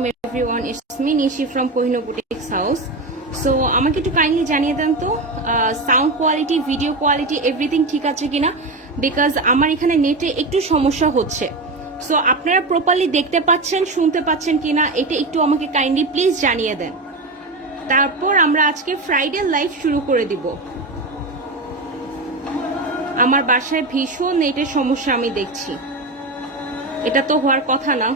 Welcome everyone, it's me Nishi from Kohinoor boutiques house. So আমাকে একটু kindly জানিয়ে দেন তো sound quality, video quality, everything ঠিক আছে কিনা, বিকজ আমার এখানে নেটে একটু সমস্যা হচ্ছে। সো আপনারা প্রপারলি দেখতে পাচ্ছেন, শুনতে পাচ্ছেন কিনা, এটা একটু আমাকে কাইন্ডলি প্লিজ জানিয়ে দেন। তারপর আমরা আজকে ফ্রাইডে লাইভ শুরু করে দিব। আমার বাসায় ভীষণ নেটের সমস্যা আমি দেখছি, এটা তো হওয়ার কথা না।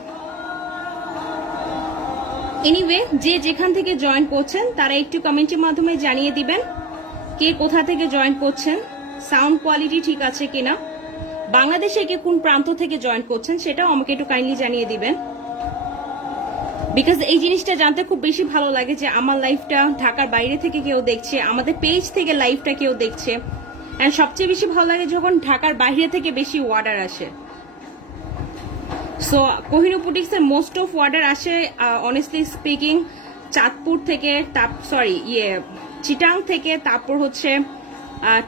এনিওয়ে, যে যেখান থেকে জয়েন করছেন তারা একটু কমেন্টের মাধ্যমে জানিয়ে দিবেন কে কোথা থেকে জয়েন করছেন, সাউন্ড কোয়ালিটি ঠিক আছে কিনা, বাংলাদেশে কে কোন প্রান্ত থেকে জয়েন করছেন সেটাও আমাকে একটু কাইন্ডলি জানিয়ে দিবেন। বিকজ এই জিনিসটা জানতে খুব বেশি ভালো লাগে যে আমার লাইভটা ঢাকার বাইরে থেকে কেউ দেখছে, আমাদের পেজ থেকে লাইভটা কেউ দেখছে। অ্যান্ড সবচেয়ে বেশি ভালো লাগে যখন ঢাকার বাইরে থেকে বেশি অর্ডার আসে। সো কোহিনূর বুটিক্স এর মোস্ট অফ অর্ডার আসে অনেস্টলি স্পিকিং চাঁদপুর থেকে, চিটাং থেকে, তারপর হচ্ছে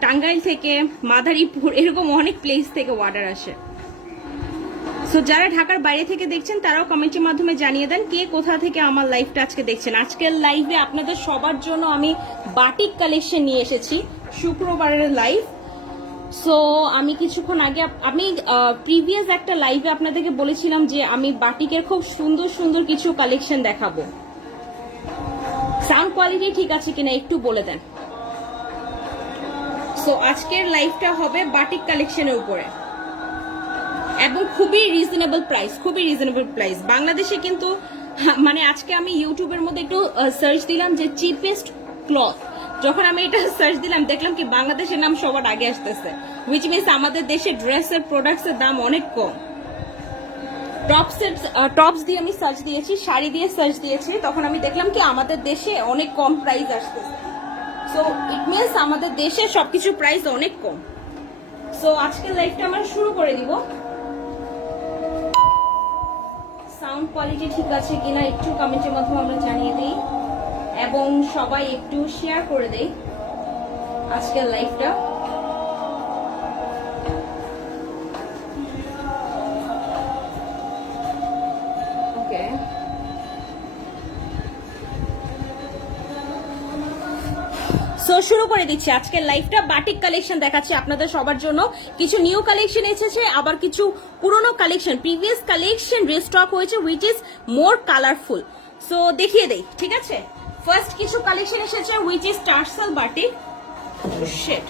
টাঙ্গাইল থেকে, মাদারীপুর, এরকম অনেক প্লেস থেকে অর্ডার আসে। সো যারা ঢাকার বাইরে থেকে দেখছেন তারাও কমেন্টের মাধ্যমে জানিয়ে দেন কে কোথা থেকে আমার লাইভটা আজকে দেখছেন। আজকের লাইভে আপনাদের সবার জন্য আমি বাটিক কালেকশন নিয়ে এসেছি, শুক্রবারের লাইভ। সো আমি কিছুক্ষণ আগে, আমি প্রিভিয়াস একটা লাইভে আপনাদেরকে বলেছিলাম যে আমি বাটিকের খুব সুন্দর সুন্দর কিছু কালেকশন দেখাবো। সাউন্ড কোয়ালিটি ঠিক আছে কিনা একটু বলে দেন। সো আজকের লাইভটা হবে বাটিক কালেকশনের উপরে এবং খুবই রিজনেবল প্রাইস, খুবই রিজনেবল প্রাইস। বাংলাদেশে কিন্তু মানে আজকে আমি ইউটিউবের মধ্যে একটু সার্চ দিলাম যে চিপেস্ট ক্লথ, যখন আমি এটা সার্চ দিলাম দেখলাম কি বাংলাদেশের নাম সবার আগে আসতেছে, হুইচ মিনস আমাদের দেশে ড্রেসের প্রোডাক্টস এর দাম অনেক কম। টপস দিয়ে আমি সার্চ দিয়েছি, শাড়ি দিয়ে সার্চ দিয়েছি, তখন আমি দেখলাম কি আমাদের দেশে অনেক কম প্রাইস আসতেছে। সো ইট মিনস আমাদের দেশে সবকিছু প্রাইস অনেক কম। সো আজকের লাইভটা আমরা শুরু করে দিব। সাউন্ড কোয়ালিটি ঠিক আছে কিনা একটু কমেন্টের মাধ্যমে আমরা জানিয়ে দিই এবং সবাই একটু শেয়ার করে দেই আজকের লাইভটা। ওকে, সো শুরু করে দিচ্ছি আজকের লাইভটা। বাটিক কালেকশন দেখাচ্ছি আপনাদের সবার জন্য। কিছু নিউ কালেকশন এসেছে, আবার কিছু পুরনো কালেকশন, প্রিভিয়াস কালেকশন রিস্টক হয়েছে which is more colourful. So দেখিয়ে দেই, ঠিক আছে। ফার্স্ট কিছু কালেকশন এসেছে হুইচ ইজ টার্সাল বাটিক। শিট,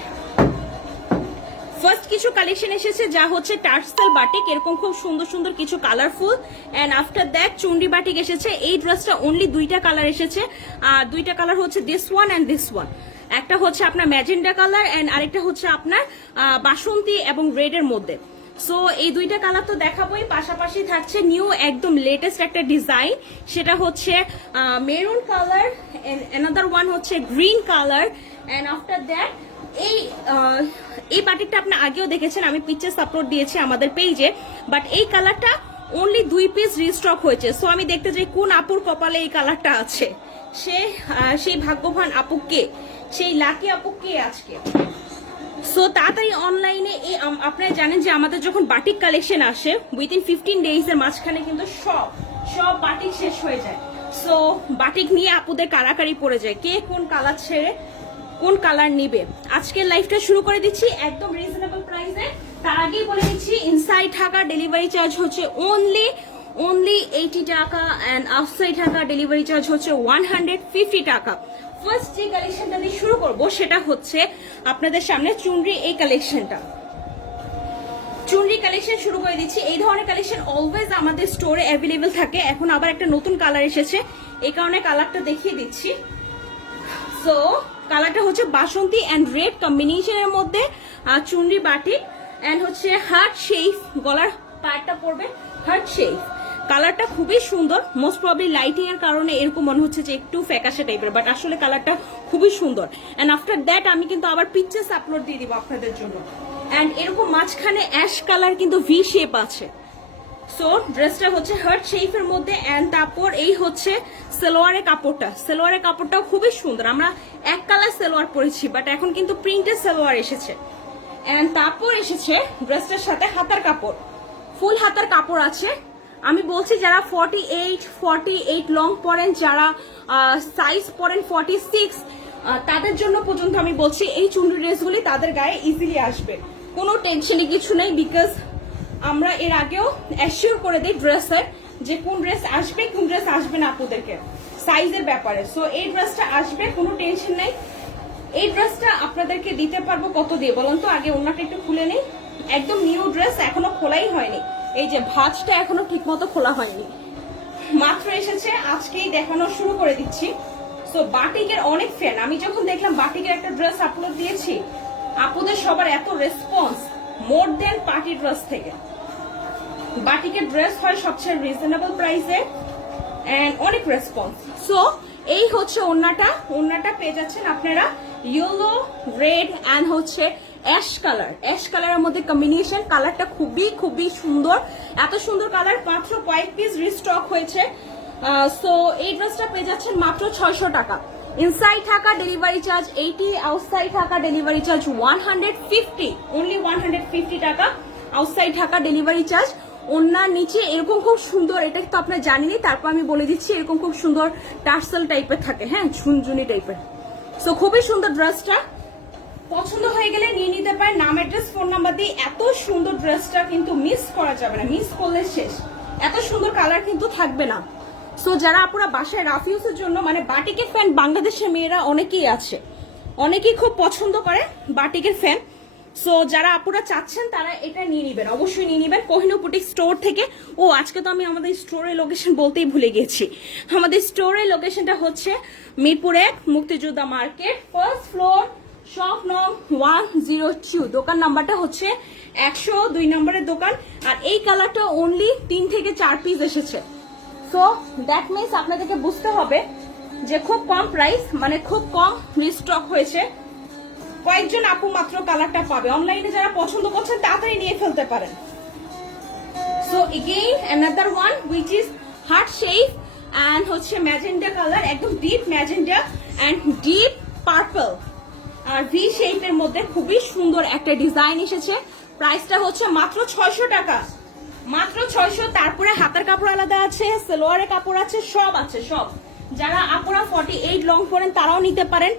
ফার্স্ট কিছু কালেকশন এসেছে যা হচ্ছে টার্সাল বাটিক, এরকম খুব সুন্দর সুন্দর কিছু colourful. And after that chunri batik এসেছে। এই ড্রেসটা অনলি দুইটা কালার এসেছে, আর দুইটা কালার হচ্ছে this one and this one. একটা হচ্ছে আপনার ম্যাজেন্ডা কালার এন্ড আরেকটা হচ্ছে আপনার বাসন্তী এবং রেড এর মধ্যে। সো এই দুইটা কালার তো দেখাবোই, পাশাপাশি থাকছে নিউ একদম লেটেস্ট একটা ডিজাইন, সেটা হচ্ছে মেরুন কালার, অ্যানাদার ওয়ান হচ্ছে green colour. And after that এই বাটিকটা আপনি আগেও দেখেছেন, আমি পিকচার্স আপলোড দিয়েছি আমাদের পেজে, বাট এই কালারটা অনলি 2 পিস রিস্টক হয়েছে। সো আমি দেখতে চাই কোন আপুর কপালে এই কালারটা আছে, সেই ভাগ্যবান আপু কে, সেই লাকি আপু কে আজকে। সো তাড়াতাড়ি অনলাইনে আপনারা জানেন যে আমাদের যখন বাটিক কালেকশন আসে উইদিন 15 ডেজ এর মাঝখানে কিন্তু সব বাটিক শেষ হয়ে যায়। সো বাটিক নিয়ে আপুদের কারাকারি পড়ে যায় কে কোন কালার ছেড়ে কোন কালার নিবে। আজকের লাইফটা শুরু করে দিচ্ছি একদম রিজনেবল প্রাইসে। তার আগেই বলে দিচ্ছি ইনসাইড ঢাকা ডেলিভারি চার্জ হচ্ছে only 80 taka and outside Dhaka delivery charge হচ্ছে 150 টাকা। ফার্স্ট যে কালেকশনটা দিয়ে শুরু করব সেটা হচ্ছে আপনাদের সামনে চুনরি, এই কালেকশনটা চুনরি কালেকশন শুরু করে দিচ্ছি। এই ধরনের কালেকশন অলওয়েজ আমাদের স্টোরে অ্যাভেলেবেল থাকে, এখন আবার একটা নতুন কালার এসেছে, এই কারণে কালারটা দেখিয়ে দিচ্ছি। সো কালারটা হচ্ছে বাসন্তী এন্ড রেড কম্বিনেশনের মধ্যে চুনরি বাটিক এন্ড হচ্ছে হার্ট শেপ, গলার পার্টটা পড়বে হার্ট শেপ। কালারটা খুবই সুন্দর, মোস্ট প্রবাবলি লাইটিং এর কারণে এরকম মনে হচ্ছে যে একটু ফ্যাকাশে টাইপের, বাট আসলে কালারটা খুবই সুন্দর। এন্ড আফটার দ্যাট আমি কিন্তু আবার পিকচার্স আপলোড দিয়ে দিব আপনাদের জন্য। এন্ড এরকম মাঝখানে অ্যাশ কালার কিন্তু ভি শেপ আছে। সো ড্রেসটা হচ্ছে হার্ট শেপের মধ্যে এন্ড তারপর এই হচ্ছে সালোয়ারের কাপড়টা, সালোয়ারের কাপড়টাও খুবই সুন্দর। আমরা এক কালার সালোয়ার পরেছি, বাট এখন কিন্তু প্রিন্টেড সালোয়ার এসেছে। এন্ড তারপর এসেছে ড্রেসটার সাথে হাতার কাপড়, ফুল হাতার কাপড় আছে। আমি বলছি যারা 48 লং পরেন, যারা সাইজ পরেন 46, তাদের জন্য পর্যন্ত আমি বলছি এই চুনরি ড্রেসগুলি তাদের গায়ে ইজিলি আসবে, কোনো টেনশনই কিছু নেই। বিকজ আমরা এর আগেও অ্যাসিওর করে দিই ড্রেসের যে কোন ড্রেস আসবে কোন ড্রেস আসবে না আপুদেরকে সাইজের ব্যাপারে। সো এই ড্রেসটা আসবে, কোনো টেনশন নেই। এই ড্রেসটা আপনাদেরকে দিতে পারবো কত দিয়ে বলুন তো? আগে ওনাটা একটু খুলে নেই। একদম নিউ ড্রেস, এখনো খোলাই হয়নি, এই যে ভাঁজটা এখনো ঠিক মতো খোলা হয়নি, মাত্র এসেছে, আজকেই দেখানো শুরু করে দিচ্ছি। সো বাটিকের অনেক ফ্যান, আমি যখন দেখলাম বাটিকের একটা ড্রেস আপলোড দিয়েছি, আপুদের সবার এত রেসপন্স, মোর দেন পার্টি ড্রেস থেকে। বাটিকের ড্রেস হয় সবচেয়ে রিজনেবল প্রাইসে এন্ড অনেক রেসপন্স। সো এই হচ্ছে ওন্নাটা পেয়ে যাচ্ছেন আপনারা ইয়েলো, রেড এন্ড হচ্ছে অ্যাশ কালারের মধ্যে কম্বিনেশন। কালারটা খুবই খুবই সুন্দর, এত সুন্দর কালার, মাত্র কয়েক পিস রিস্টক হয়েছে। সো এই ড্রেসটা পেয়ে যাচ্ছেন মাত্র 600 টাকা। Inside Dhaka delivery charge 80, outside Dhaka delivery charge 150, only 150 টাকা আউটসাইড ঢাকা ডেলিভারি চার্জ। ওনার নিচে এরকম খুব সুন্দর, এটা তো আপনার জানেনই, তারপর আমি বলে দিচ্ছি, এরকম খুব সুন্দর টার্সেল টাইপের থাকে, হ্যাঁ ঝুনঝুনি টাইপের। সো খুবই সুন্দর ড্রেসটা, পছন্দ হয়ে গেলে নিয়ে নিতে পারেন। নাম, অ্যাড্রেস, ফোন নাম্বার দিয়ে। এত সুন্দর ড্রেসটা কিন্তু মিস করা যাবে না, মিস করলে শেষ। এত সুন্দর কালার কিন্তু থাকবে না। সো যারা আপনারা বাসায় রাফ ইউজের জন্য, মানে বাটিকের ফ্যান বাংলাদেশের মেয়েরা অনেকেই আছে, অনেকেই খুব পছন্দ করে বাটিকের ফ্যান। সো যারা আপুরা চাচ্ছেন তারা এটা নিয়ে নিবেন, অবশ্যই নিয়ে নিবেন কোহিনূর বুটিক স্টোর থেকে। ও আজকে তো আমি আমাদের স্টোরের লোকেশন বলতেই ভুলে গেছি। আমাদের স্টোরের লোকেশনটা হচ্ছে মিরপুর 1, মুক্তিযোদ্ধা মার্কেট, ফার্স্ট ফ্লোর, শপ নং 102। দোকান নাম্বারটা হচ্ছে 102 নম্বরের দোকান। আর এই কালারটা অনলি 3 থেকে 4 পিস এসেছে। সো দ্যাট মিনস আপনাদেরকে বুঝতে হবে যে খুব কম প্রাইস, মানে খুব কম রিস্টক হয়েছে, কয়েকজন আপু মাত্র কালারটা পাবে। অনলাইনে যারা পছন্দ করছেন তাড়াতাড়ি নিয়ে ফেলতে পারেন। So again another one which is heart shape and হচ্ছে ম্যাজেন্ডা কালার, একদম deep magenta and deep purple আর ভি শেপের মধ্যে খুবই সুন্দর একটা ডিজাইন এসেছে। প্রাইসটা হচ্ছে মাত্র 600 টাকা, মাত্র 600। তারপরে হাতের কাপড় আলাদা আছে, সালোয়ারের কাপড় আছে, সব আছে সব। যারা আপুরা 48 লং পরেন তারাও নিতে পারেন,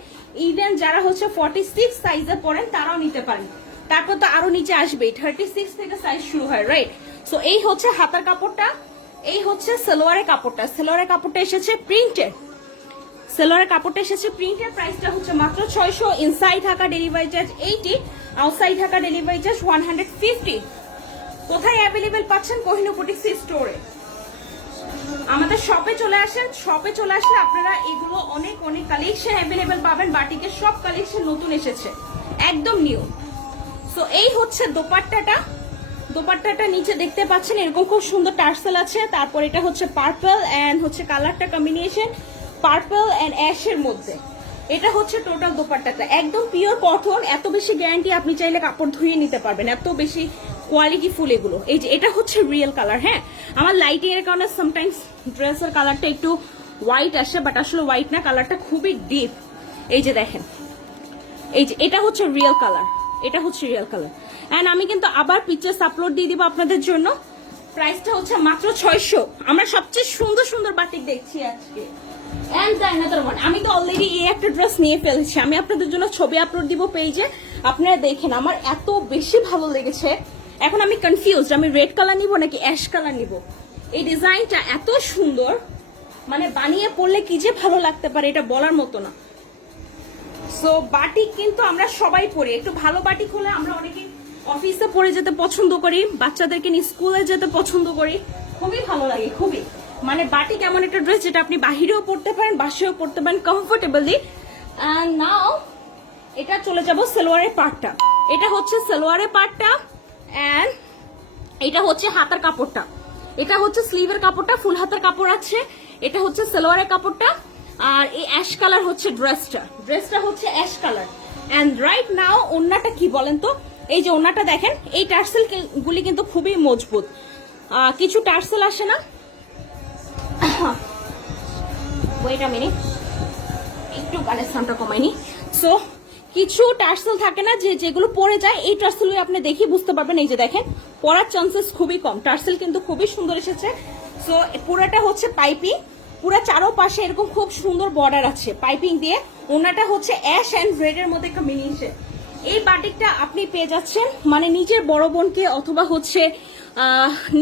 ইভেন যারা হচ্ছে 46 সাইজে পরেন তারাও নিতে পারেন। তারপর তো আরো নিচে আসবে, 36 থেকে সাইজ শুরু হয়, রাইট? সো এই হচ্ছে হাতের কাপড়টা, এই হচ্ছে সালোয়ারের কাপড়টা। সালোয়ারের কাপড়টা এসেছে প্রিন্টেড, সালোয়ারের কাপড়টা এসেছে প্রিন্টের। প্রাইসটা হচ্ছে মাত্র 600। Inside Dhaka delivery charge 80, outside Dhaka delivery charge 150। কোথায় অ্যাভেলেবেল পাচ্ছেন? কোহিনূর বুটিক স্টোরে। আমাদের শপে চলে আসেন, শপে চলে আসলে আপনারা এগুলো অনেক অনেক কালেকশন অ্যাভেলেবেল পাবেন। বাটিকের সব কালেকশন নতুন এসেছে, একদম নিউ। সো এই হচ্ছে দোপাট্টাটা, দোপাট্টাটা নিচে দেখতে পাচ্ছেন এরকম খুব সুন্দর টার্সেল আছে। তারপর এটা হচ্ছে পার্পল এন্ড হচ্ছে কালারটা কম্বিনেশন পার্পল এন্ড অ্যাশের মধ্যে। এটা হচ্ছে টোটাল দোপাট্টাটা, একদম পিওর কটন, এত বেশি গ্যারান্টি, আপনি চাইলে কাপড় ধুয়ে নিতে পারবেন, এত বেশি কোয়ালিটি ফুল এগুলো। এই যে এটা হচ্ছে রিয়েল কালার, হ্যাঁ আমার লাইটিং এর কারণে সামটাইমস ড্রেসের কালারটা একটু হোয়াইট আসে, বাট আসলে হোয়াইট না, কালারটা খুবই ডিপ। এই যে দেখেন, এই যে এটা হচ্ছে রিয়েল কালার, এটা হচ্ছে রিয়েল কালার। এন্ড আমি কিন্তু আবার পিকচার্স আপলোড দিয়ে দিব আপনাদের জন্য। প্রাইসটা হচ্ছে মাত্র 600। আমরা সবচেয়ে সুন্দর সুন্দর বাটিক দেখছি আজকে। এন্ড অ্যানাদার ওয়ান, আমি তো অলরেডি এই একটা ড্রেস নিয়ে ফেলেছি, আমি আপনাদের জন্য ছবি আপলোড দিব পেজে, আপনারা দেখেন। আমার এত বেশি ভালো লেগেছে, এখন আমি কনফিউজড আমি রেড কালার নিব নাকি অ্যাশ কালার নিব। এই ডিজাইনটা এত সুন্দর, মানে বানিয়ে পড়লে কি যে ভালো লাগতে পারে এটা বলার মতো না। সো বাটিক কিন্তু আমরা সবাই পরি, একটু ভালো বাটিক হলে আমরা অনেকে অফিসে পরে যেতে পছন্দ করি, বাচ্চাদেরকে নিয়ে স্কুলে যেতে পছন্দ করি, খুবই ভালো লাগে খুবই। মানে বাটিক এমন একটা ড্রেস যেটা আপনি বাহিরেও পরতে পারেন, বাসায়ও পরতে পারেন কমফোর্টেবলি। এন্ড নাও এটা চলে যাব সালোয়ারের পার্টটা। এটা হচ্ছে সালোয়ারের পার্টটা এন্ড এটা হচ্ছে হাতার কাপড়টা, এটা হচ্ছে স্লিভের কাপড়টা, ফুল হাতার কাপড় আছে। এটা হচ্ছে সালোয়ারের কাপড়টা আর এই অ্যাশ কালার হচ্ছে ড্রেসটা, ড্রেসটা হচ্ছে ash colour. And right now ওন্নাটা কি বলেন তো? এই যে ওন্নাটা দেখেন, এই টার্সেল গুলি কিন্তু খুবই মজবুত, কিছু টার্সেল আসে না, ওয়েট আ মিনিট একটু গানের সাউন্ডটা কমাইনি। সো কিছু টার্সেল থাকে না যেগুলো পরে যায়, এই টার্সেল আপনি দেখি বুঝতে পারবেন। এই যে দেখেন, পরার চান্সেস খুবই কম, টার্সেল কিন্তু খুবই সুন্দর এসেছে। সো পুরাটা হচ্ছে পাইপিং, পুরা চারোপাশে এরকম খুব সুন্দর বর্ডার আছে পাইপিং দিয়ে। ওনাটা হচ্ছে অ্যাশ অ্যান্ড রেড এর মধ্যে কম্বিনেশন। এই বাটিকটা আপনি পেয়ে যাচ্ছেন মানে নিজের বড় বোনকে অথবা হচ্ছে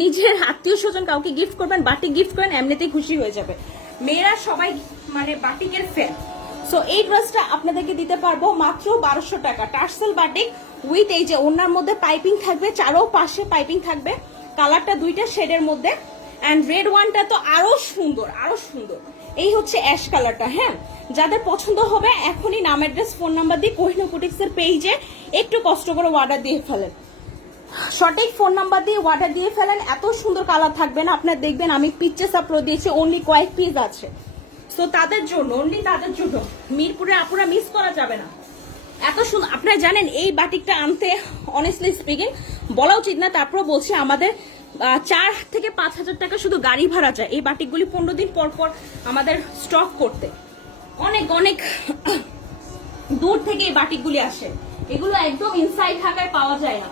নিজের আত্মীয় স্বজন কাউকে গিফট করবেন, বাটিক গিফট করেন, এমনিতেই খুশি হয়ে যাবে। মেয়েরা সবাই মানে বাটিকের ফ্যান। সো এই ড্রেসটা আপনাদেরকে দিতে পারবো মাত্র 1200 টাকা। টার্সেল বাটিক উইথ এই যে ওনার মধ্যে পাইপিং থাকবে, চারোপাশে পাইপিং থাকবে, কালারটা দুইটা শেডের মধ্যে। অ্যান্ড রেড ওয়ানটা তো আরো সুন্দর, আরো সুন্দর। এই হচ্ছে অ্যাশ কালারটা। হ্যাঁ, যাদের পছন্দ হবে এখনই নাম, অ্যাড্রেস, ফোন নাম্বার দিয়ে কোহিনূর বুটিক্সের পেজে একটু কষ্ট করে অর্ডার দিয়ে ফেলেন, সঠিক ফোন নাম্বার দিয়ে অর্ডার দিয়ে ফেলেন। এত সুন্দর কালার থাকবে না, আপনার দেখবেন আমি পিকচার আপলোড দিয়েছি, অনলি কয়েক পিস আছে। সো তাদের জন্য, অনলি তাদের জন্য, মিরপুরে আপুরা মিস করা যাবে না। এত সুন্দর, আপনারা জানেন এই বাটিকটা আনতে অনেস্টলি স্পিকিং বলা উচিত না, তারপরে বলছি আমাদের 4 থেকে 5,000 টাকা শুধু গাড়ি ভাড়া যায় এই বাটিকগুলি 15 দিন পর পর আমাদের স্টক করতে। অনেক অনেক দূর থেকে এই বাটিকগুলি আসে, এগুলো একদম ইনসাইড ঢাকায় পাওয়া যায় না।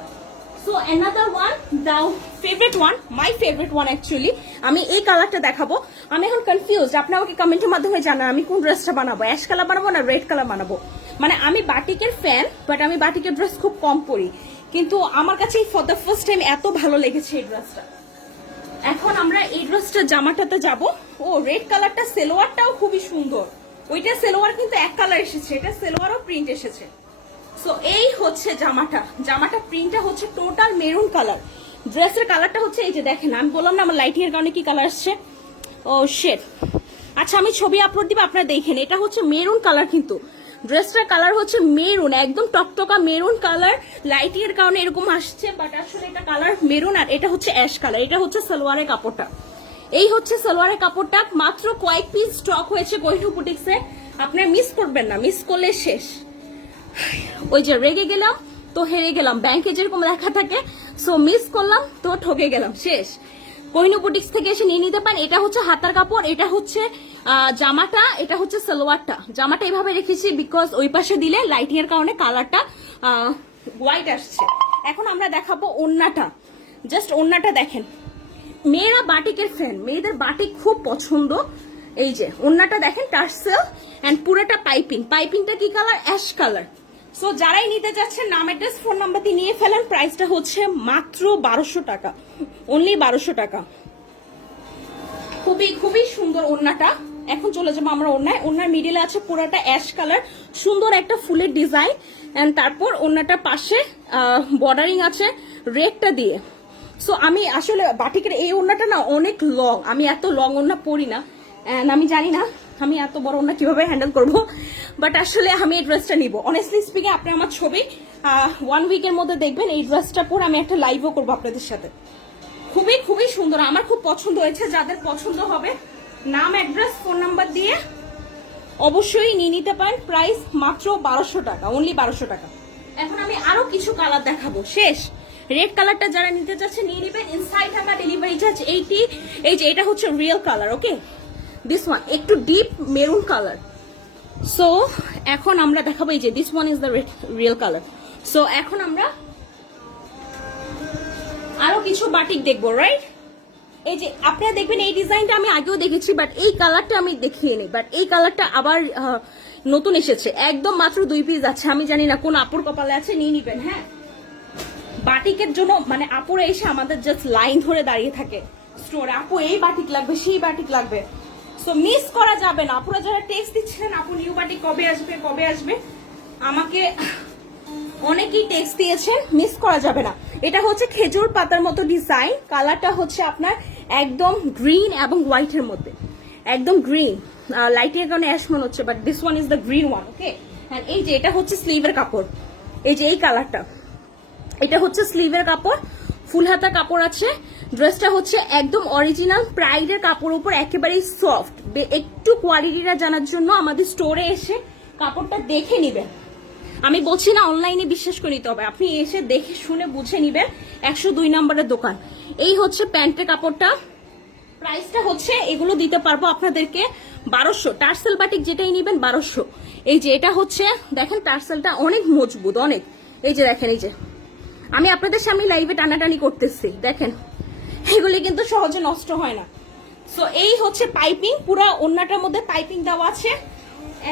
So another one, the favourite one, my favourite one actually. আমি এই কালারটা দেখাবো। আমি এখন কনফিউজড, আপনি আমাকে কমেন্টের মাধ্যমে জানান আমি কোন ড্রেসটা বানাবো, অ্যাশ কালার বানাবো না রেড কালার বানাবো। মানে আমি বাটিকের ফ্যান, বাট আমি বাটিকের ড্রেস খুব কম পরি, কিন্তু আমার কাছে ফর দ্য ফার্স্ট টাইম এত ভালো লেগেছে এই ড্রেসটা। এখন আমরা এই ড্রেসটা জামাটাতে যাব। ও রেড কালারটা সেলোয়ারটাও খুবই সুন্দর, ওইটা সেলোয়ার কিন্তু এক কালার এসেছে, এটা সেলোয়ারও প্রিন্ট এসেছে। সো এই হচ্ছে জামাটা প্রিন্টটা হচ্ছে টোটাল মেরুন কালার, ড্রেসের কালারটা হচ্ছে এই যে দেখেন, আমি বললাম না আমার লাইটিং এর কারণে কি কালার আসছে। ও শেড, আচ্ছা আমি ছবি আপলোড দিব আপনারা দেখেন। এটা হচ্ছে মেরুন কালার, কিন্তু ড্রেসটার কালার হচ্ছে মেরুন, একদম টকটকা মেরুন কালার, লাইটিং এর কারণে এরকম আসছে, বাট আসলে এটা কালার মেরুন। আর এটা হচ্ছে অ্যাশ কালার, এটা হচ্ছে সালোয়ারের কাপড়টা। এই হচ্ছে সালোয়ারের কাপড়টা, মাত্র কয়েক পিস স্টক হয়েছে কোহিনূর বুটিক্সে, আপনারা মিস করবেন না, মিস করলে শেষ। ওই যে রেগে গেলাম তো হেরে গেলাম, ব্যাংকে যেরকম লেখা থাকে, সো মিস করলাম তো ঠকে গেলাম, শেষ। কোহিনূর বুটিক্স থেকে এসে নিয়ে নিতে পারেন। এটা হচ্ছে হাতার কাপড়, এটা হচ্ছে জামাটা, এটা হচ্ছে সালোয়ারটা। জামাটা এইভাবে রেখেছি বিকজ ওই পাশে দিলে লাইটিং এর কারণে কালারটা হোয়াইট আসছে। এখন আমরা দেখাবো ওড়নাটা, জাস্ট ওড়নাটা দেখেন। মেয়েরা বাটিকের ফ্যান, মেয়েদের বাটিক খুব পছন্দ। এই যে ওড়নাটা দেখেন, টার্সেল এন্ড পুরোটা পাইপিং, পাইপিংটা কি কালার, অ্যাশ কালার। সো যারাই নিতে যাচ্ছেন নাম, অ্যাড্রেস, ফোন নাম্বার দিয়ে নিয়ে ফেলেন। প্রাইসটা হচ্ছে মাত্র 1200 টাকা, অনলি 1200 টাকা। খুবই খুবই সুন্দর ওড়নাটা। এখন চলে যাবো আমরা ওড়নায়। ওড়নার মিডিলে আছে পুরাটা অ্যাশ কালার, সুন্দর একটা ফুলের ডিজাইন, এন্ড তারপর ওড়নাটার পাশে বর্ডারিং আছে রেডটা দিয়ে। সো আমি আসলে বাটিকের এই ওড়নাটা না অনেক লং, আমি এত লং ওড়না পরি না, এন্ড আমি জানি না আমি এত বড় ওড়না কিভাবে হ্যান্ডেল করবো, বাট আসলে আমি এই ড্রেসটা নিবো। অনেস্টলি স্পিকিং আপনি আমার ছবি 1 উইকের মধ্যে দেখবেন, এই ড্রেসটা পরে আমি একটা লাইভও করবো আপনাদের সাথে। খুবই খুবই সুন্দর, আমার খুব পছন্দ হয়েছে। যাদের পছন্দ হবে নাম, অ্যাড্রেস, ফোন নাম্বার দিয়ে অবশ্যই নিয়ে নিতে পারেন। প্রাইস মাত্র 1200 টাকা, অনলি 1200 টাকা। এখন আমি আরো কিছু কালার দেখাবো, শেষ। রেড কালারটা যারা নিতে চাচ্ছে নিয়ে নিবেন, ইনসাইড ঢাকা, ডেলিভারি চার্জ 80। এই যে এটা হচ্ছে real colour, okay, this one একটু ডিপ মেরুন কালার। সো এখন আমরা দেখাবো এই যে this one is the real colour. So এখন আমরা আরো কিছু বাটিক দেখবো, রাইট? এই যে আপনারা দেখবেন এই ডিজাইনটা আমি আগেও দেখেছি, বাট এই কালারটা আমি দেখিয়ে নিই, বাট এই কালারটা আবার নতুন এসেছে, একদম মাত্র 2 পিস আছে। আমি জানি না কোন আপুর কপালে আছে, নিয়ে নিবেন। হ্যাঁ, বাটিকের জন্য মানে আপুরা এসে আমাদের জাস্ট লাইন ধরে দাঁড়িয়ে থাকে স্টোরে, আপু এই বাটিক লাগবে, সেই বাটিক লাগবে। সো মিস করা যাবে না। আপুরা যারা টেক্সট দিচ্ছিলেন আপু নিউ বাটিক কবে আসবে কবে আসবে, আমাকে অনেকেই টেক্সট দিয়েছেন, মিস করা যাবে না। এটা হচ্ছে খেজুর পাতার মতো ডিজাইন, কালারটা হচ্ছে আপনার একদম গ্রিন এবং হোয়াইটের মধ্যে, একদম গ্রিন, লাইটের কারণে অ্যাশ মনে হচ্ছে, but this one is the green one, okay. হ্যাঁ, এই যে এটা হচ্ছে স্লিভের কাপড়, এই যে এই কালারটা, এটা হচ্ছে স্লিভের কাপড়, ফুল হাতা কাপড় আছে। ড্রেসটা হচ্ছে একদম অরিজিনাল প্রাইডের কাপড় উপর, একেবারেই সফট। একটু কোয়ালিটিটা জানার জন্য আমাদের স্টোরে এসে কাপড়টা দেখে নিবেন। আমি বলছি না অনলাইনে বিশ্বাস করে নিতে হবে, আপনি এসে দেখে শুনে বুঝে নিবেন। 102 নম্বরের দোকান। এই হচ্ছে প্যান্টের কাপড়টা, প্রাইসটা হচ্ছে এগুলো দিতে পারবো আপনাদেরকে 1200। টার্সেল বাটিক যেটাই নিবেন 1200। এই যে এটা হচ্ছে দেখেন টার্সেলটা অনেক মজবুত, অনেক। এই যে দেখেন, এই যে আমি আপনাদের সামনে লাইভে টানাটানি করতেছি, দেখেন এগুলি কিন্তু সহজে নষ্ট হয় না। সো এই হচ্ছে পাইপিং, পুরো ওন্নাটার মধ্যে পাইপিং দেওয়া আছে।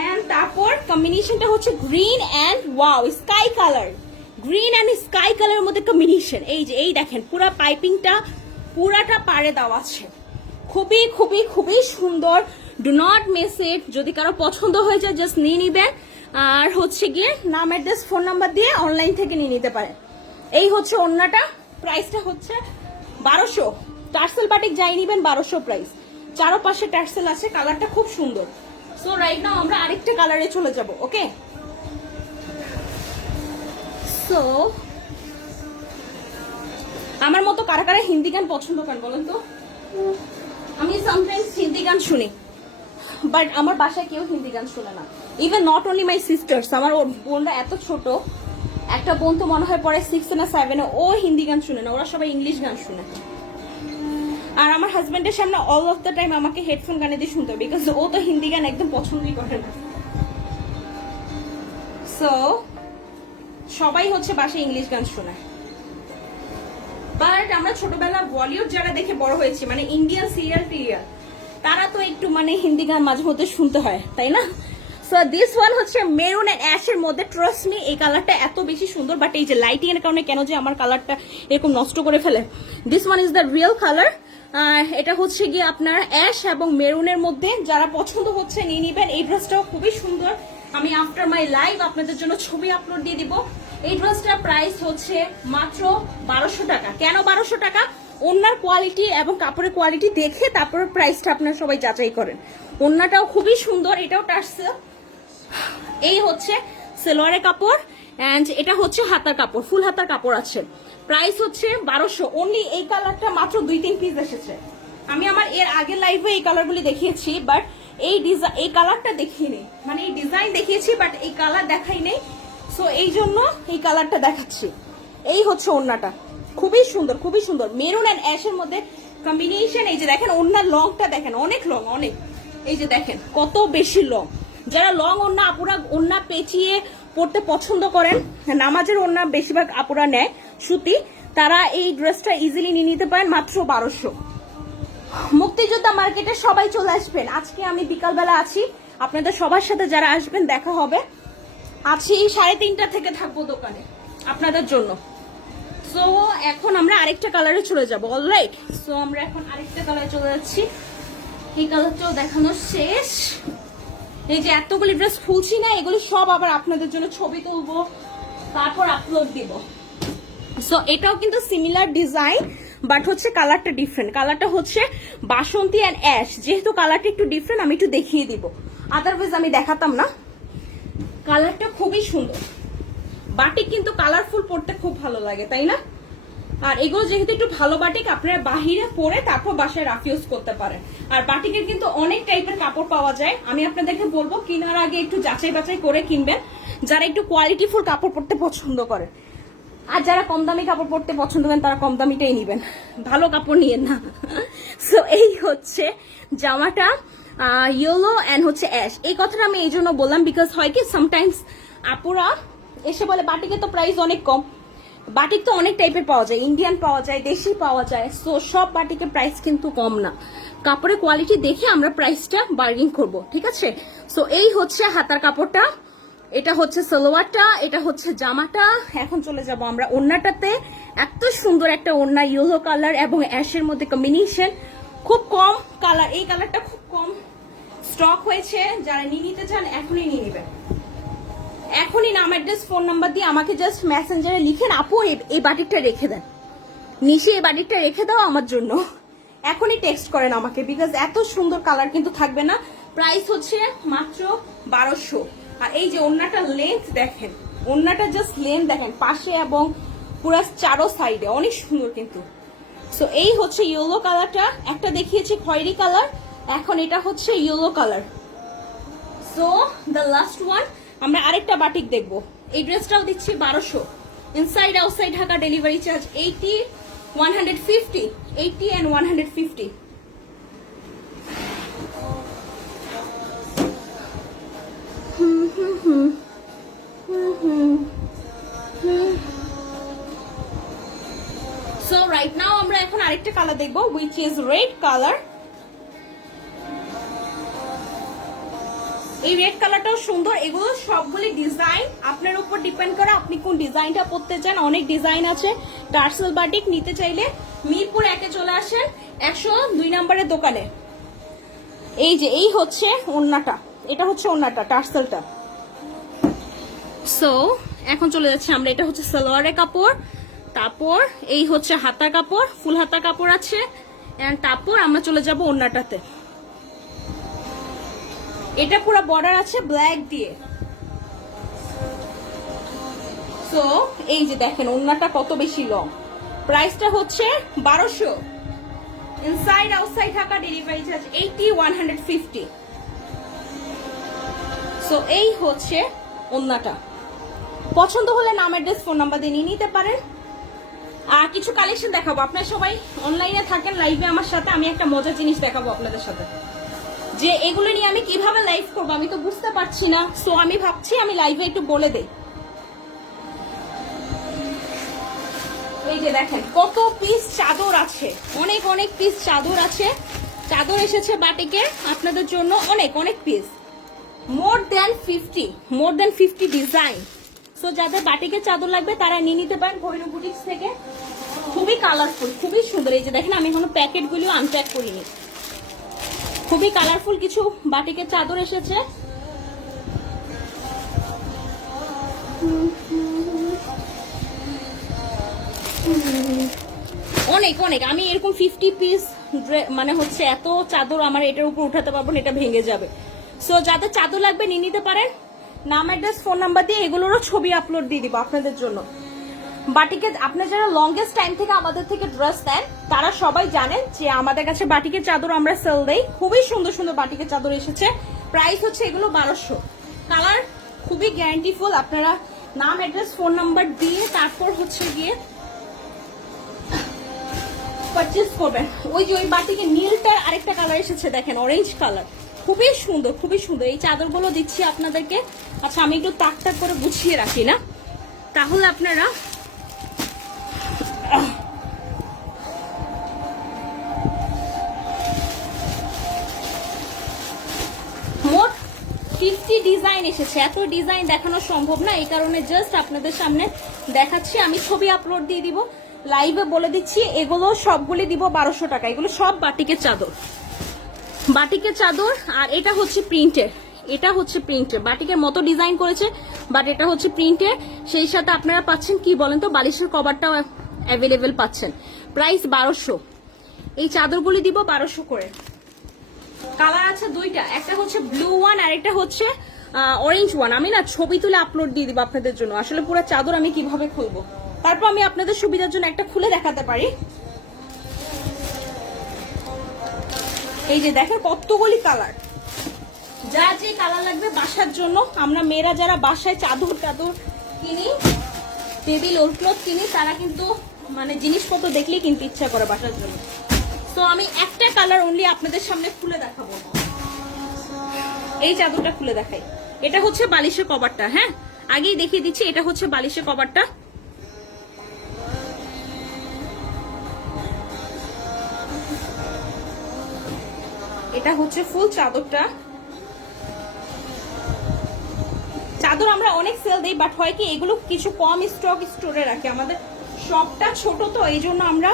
এন্ড তারপর কম্বিনেশনটা হচ্ছে green and wow sky colour, green and sky কালারের মধ্যে কম্বিনেশন। এই যে এই দেখেন পুরো পাইপিংটা পুরাটা পাড়ে দেওয়া আছে, খুবই খুবই খুবই সুন্দর। Do not miss it. যদি কারো পছন্দ হয়ে যায় জাস্ট নিয়ে নিবেন, আর হচ্ছে গিয়ে নাম অ্যাড্রেস ফোন নাম্বার দিয়ে অনলাইন থেকে নিয়ে নিতে পারেন। এই হচ্ছে ওন্নাটা, প্রাইসটা হচ্ছে 1200। টার্সেল বাটিক যাই নিবেন 1200 প্রাইস। চারপাশে টার্সেল আছে, কালারটা খুব সুন্দর। সো রাইট নাও আমরা আরেকটা কালারে চলে যাব। ওকে, সো আমার মতো কারা কারা হিন্দি গান পছন্দ করেন বলেন তো? আমি সামটাইমস হিন্দি গান শুনি, বাট আমার বাসায় কেউ হিন্দি গান শুনে না। Even not only my sisters, আমার বোনরা এত ছোট, একটা বোন তো মনে হয় পরে 6 না 7-এ, ও হিন্দি গান শুনে না, ওরা সবাই ইংলিশ গান শুনে। আর আমার হাজবেন্ডের সামনে অল অফ দ্য টাইম আমাকে হেডফোন গানে দিয়ে শুনতে হবে, বিকজ ও তো হিন্দি গান একদম পছন্দই করে না। সো সবাই হচ্ছে বাসায় ইংলিশ গান শোনায়। বাট আমরা ছোটবেলা বলিউড যারা দেখে বড় হয়েছি, মানে ইন্ডিয়ান সিরিয়াল টিরিয়াল, তারা তো একটু মানে হিন্দি গান মাঝে মধ্যে শুনতে হয়, তাই না? সো দিস ওয়ান হচ্ছে মেরুন এন্ড অ্যাশের মধ্যে। ট্রাস্ট মি, এই কালারটা এত বেশি সুন্দর, বাট এই যে লাইটিং এর কারণে কেন যে আমার কালারটা এরকম নষ্ট করে ফেলে। This one is the real colour. এটা হচ্ছে গিয়ে আপনার অ্যাশ এবং মেরুনের মধ্যে, যারা পছন্দ হচ্ছে নিয়ে নিবেন। এই ড্রেসটাও খুবই সুন্দর, আমি আফটার মাই লাইভ আপনাদের জন্য ছবি আপলোড দিয়ে দিব। এই ড্রেসটার প্রাইস হচ্ছে মাত্র 1200 টাকা। কেন 1200 টাকা? ওন্নার কোয়ালিটি এবং কাপড়ের কোয়ালিটি দেখে তারপর প্রাইসটা আপনারা সবাই যাচাই করেন। ওন্নাটাও খুবই সুন্দর, এটাও টার্সেল। এই হচ্ছে সেলোয়ারের কাপড় এন্ড এটা হচ্ছে হাতার কাপড়, ফুল হাতার কাপড় আছে। প্রাইস হচ্ছে 1200 অনলি। এই কালারটা মাত্র 2-3 পিস এসেছে। আমি আমার এর আগের লাইভে এই কালারগুলি দেখিয়েছি, বাট এই কালারটা দেখিনি, মানে এই ডিজাইন দেখিয়েছি বাট এই কালার দেখাই নেই। সো এই জন্য এই কালারটা দেখাচ্ছি। এই হচ্ছে ওন্নাটা, খুবই সুন্দর, খুবই সুন্দর। মেরুন এন্ড অ্যাশের মধ্যে কম্বিনেশন। এই যে দেখেন ওন্নার লংটা দেখেন, অনেক লং, অনেক। এই যে দেখেন কত বেশি লং। যারা লং ওন্না আপুরা ওন্না পেঁচিয়ে পড়তে পছন্দ করেন, নামাজের ওন্না বেশিরভাগ আপুরা নেয় সুতি, তারা এই ড্রেসটা ইজিলি নিয়ে নিতে পারেন মাত্র 1200। মুক্তিযোদ্ধা মার্কেটে সবাই চলে আসবেন। আজকে আমি বিকালবেলা আছি, আপনাদের সবার সাথে যারা আসবেন দেখা হবে। আছি 3:30 থেকে থাকবো দোকানে আপনাদের জন্য। সো এখন আমরা আরেকটা কালারে চলে যাবো। অলরাইট, সো আমরা এখন আরেকটা কালারে চলে যাচ্ছি। এই কালারটাও দেখানো শেষ। এই যে এতগুলি ড্রেস খুলছি না, এগুলি সব আবার আপনাদের জন্য ছবি তুলবো, তারপর আপলোড দিব। সো এটাও কিন্তু সিমিলার ডিজাইন, বাট হচ্ছে কালারটা ডিফারেন্ট। কালারটা হচ্ছে বাসন্তী অ্যান্ড অ্যাশ। যেহেতু কালারটা একটু ডিফারেন্ট, আমি একটু দেখিয়ে দিব, আদারওয়াইজ আমি দেখাতাম না। কালারটা খুবই সুন্দর। বাটিক কিন্তু কালারফুল পড়তে খুব ভালো লাগে, তাই না? আর এগুলো যেহেতু একটু ভালো বাটিক, আপনারা বাহিরে পরে তারপর বাসায় রাফ ইউজ করতে পারেন। আর বাটিকের কিন্তু অনেক টাইপের কাপড় পাওয়া যায়। আমি আপনাদেরকে বলবো কেনার আগে একটু যাচাই বাছাই করে কিনবেন, যারা একটু কোয়ালিটিফুল কাপড় পরতে পছন্দ করে। আর যারা কম দামি কাপড় পরতে পছন্দ করেন তারা কম দামিটাই নিবেন, ভালো কাপড় নিয়েন না। সো এই হচ্ছে জামাটা, ইয়েলো অ্যান্ড হচ্ছে অ্যাশ। এই কথাটা আমি এই জন্য বললাম, বিকজ হয় কি সামটাইমস আপুরা এসে বলে বাটিকের তো প্রাইস অনেক কম। বাটিক তো অনেক টাইপের পাওয়া যায়, ইন্ডিয়ান পাওয়া যায়, দেশি পাওয়া যায়। সো সব বাটিকের প্রাইস কিন্তু কম না, কাপড়ের কোয়ালিটি দেখে আমরা প্রাইসটা বার্গেন করব, ঠিক আছে? সো এই হচ্ছে হাতার কাপড়টা, এটা হচ্ছে সালোয়ারটা, এটা হচ্ছে জামাটা। এখন চলে যাব আমরা ওন্নাটাতে। এত সুন্দর একটা ওন্না, ইয়েলো কালার এবং অ্যাশের মধ্যে কম্বিনেশন। খুব কম কালার, এই কালারটা খুব কম স্টক হয়েছে। যারা নিয়ে নিতে চান এখনই নিয়ে নেবেন, এখনই নাম অ্যাড্রেস ফোন নাম্বার দিয়ে আমাকে জাস্ট মেসেঞ্জারে লিখেন, আপু এই বাটিকটা রেখে দেন, নিশে এই বাটিকটা রেখে দাও আমার জন্য। এখনই টেক্সট করেন আমাকে, বিকজ এত সুন্দর কালার কিন্তু থাকবে না। প্রাইস হচ্ছে মাত্র 1200। আর এই যে ওন্নাটা লেন্থ দেখেন, ওন্নাটা জাস্ট লেন্থ দেখেন, পাশে এবং পুরো চারো সাইডে অনেক সুন্দর কিন্তু। সো এই হচ্ছে ইয়েলো কালারটা, একটা দেখিয়েছি খয়েরি কালার, এখন এটা হচ্ছে yellow colour. So the last one, আমরা আরেকটা বাটিক দেখবো। এই ড্রেসটাও দিচ্ছি 1200। Inside outside Dhaka delivery charge 80, 150, 80 and 150। So right now আমরা এখন আরেকটা কালার দেখবো, which is red color. এই রেড কালারটাও সুন্দর। এগুলো সবগুলি ডিজাইন আপনার উপর ডিপেন্ড করে আপনি কোন ডিজাইনটা পরতে চান। অনেক ডিজাইন আছে। টার্সেল বাটিক নিতে চাইলে মিরপুর 1-এ চলে আসেন 102 নম্বরের দোকানে। এই যে এই হচ্ছে ওড়নাটা, এটা হচ্ছে ওড়নাটা টার্সেলটা। সো এখন চলে যাচ্ছে আমরা, এটা হচ্ছে সালোয়ারের কাপড়, তারপর এই হচ্ছে হাতা কাপড়, ফুল হাতা কাপড় আছে, এন্ড তারপর আমরা চলে যাব ওড়নাটাতে। এটা পুরো বর্ডার আছে ব্ল্যাক দিয়ে। সো এই যে দেখেন ওড়নাটা কত বেশি লং। প্রাইসটা হচ্ছে 1200। Inside outside Dhaka delivery charge 80-150। So এই হচ্ছে ওড়নাটা। পছন্দ হলে নাম, অ্যাড্রেস, ফোন নাম্বার দিয়ে নিয়ে নিতে পারেন। আর কিছু কালেকশন দেখাবো। আপনারা সবাই অনলাইনে থাকেন লাইভে আমার সাথে, আমি একটা মজার জিনিস দেখাবো আপনাদের সাথে, যে এগুলো নিয়ে আমি কিভাবে লাইভ করবো আমি তো বুঝতে পারছি না। সো আমি ভাবছি আমি লাইভে একটু বলে দেই। এই যে দেখেন কত পিস চাদর আছে, অনেক অনেক পিস চাদর আছে। চাদর এসেছে বাটিকের আপনাদের জন্য অনেক অনেক পিস, মোর দেন 50 ডিজাইন। সো যাদের বাটিকের চাদর লাগবে তারা নিয়ে নিতে পারেন ভৈরব বুটিক্স থেকে। খুবই কালারফুল, খুবই সুন্দর। এই যে দেখেন আমি এখনো প্যাকেটগুলিও আনপ্যাক করিনি। খুবই কালারফুল কিছু বাটিকের চাদর এসেছে। অনেক অনেক, আমি এরকম 50 পিস মানে হচ্ছে এত চাদর আমার এটার উপর উঠাতে পারবো না, এটা ভেঙে যাবে। সো যাদের চাদর লাগবে নিয়ে নিতে পারেন। নাম, অ্যাড্রেস, ফোন নাম্বার দিয়ে এগুলোরও ছবি আপলোড দিয়ে দিব আপনাদের জন্য। বাটিকে আপনার যারা লংগেস্ট টাইম থেকে আমাদের থেকে ড্রেস নেন তারা সবাই জানেন যে আমাদের কাছে বাটিকের চাদর আমরা সেল দেই। খুবই সুন্দর সুন্দর বাটিকের চাদর এসেছে। প্রাইস হচ্ছে এগুলো 1200। কালার খুবই গ্যারান্টিফুল। আপনারা নাম, অ্যাড্রেস, ফোন নাম্বার দিয়ে তারপর হচ্ছে গিয়ে পারচেজ করবেন। ওই যে ওই বাটিকে নীলটার আরেকটা কালার এসেছে দেখেন, অরেঞ্জ কালার, খুবই সুন্দর খুবই সুন্দর। এই চাদরগুলো দিচ্ছি আপনাদেরকে। আচ্ছা আমি একটু তাক তাক করে গুছিয়ে রাখি না, তাহলে আপনারা মোট 50 ডিজাইন এসেছে। এত ডিজাইন দেখানো সম্ভব না, এই কারণে জাস্ট আপনাদের সামনে দেখাচ্ছি। আমি ছবি আপলোড দিয়ে দিব, লাইভে বলে দিচ্ছি। এগুলো সবগুলি দিব 1200 টাকা। এগুলো সব বাটিকের চাদর, বাটিকের চাদর। আর এটা হচ্ছে প্রিন্টের, এটা হচ্ছে প্রিন্টের বাটিকের মতো ডিজাইন করেছে, বাট এটা হচ্ছে প্রিন্টের। সেই সাথে আপনারা পাচ্ছেন কি বলেন তো, বালিশের কভারটাও অ্যাভেলেবেল পাচ্ছেন। প্রাইস 1200। এই চাদরগুলি দিব 1200 করে। কালার আছে দুইটা, একটা হচ্ছে ব্লু ওয়ান আর একটা হচ্ছে অরেঞ্জ ওয়ান। আমি না ছবি তুলে আপলোড দিয়ে দিব আপনাদের জন্য। আসলে পুরো চাদর আমি কিভাবে খুলবো, তারপর আমি আপনাদের সুবিধার জন্য একটা খুলে দেখাতে পারি। এই যে দেখেন কতগুলি কালার, যা যে কালার লাগবে বাসার জন্য। আমরা মেয়েরা যারা বাসায় চাদর টাদর কিনি, টেবিল ওরক্লথ কিনি, তারা কিন্তু মানে জিনিসপত্র দেখলেই কিনতে ইচ্ছা করে বাসার জন্য। তো আমি একটা কালার অনলি আপনাদের সামনে খুলে দেখাবো। এই চাদরটা খুলে দেখাই। এটা হচ্ছে বালিশের কভারটা। হ্যাঁ আগেই দেখিয়ে দিচ্ছি, এটা হচ্ছে বালিশের কভারটা। এটা হচ্ছে ফুল চাদরটা। চাদর আমরা অনেক সেল দিই, বাট হয় কি এগুলো কিছু কম স্টক স্টোরে রাখে। আমাদের শপটা ছোট তো এই জন্য আমরা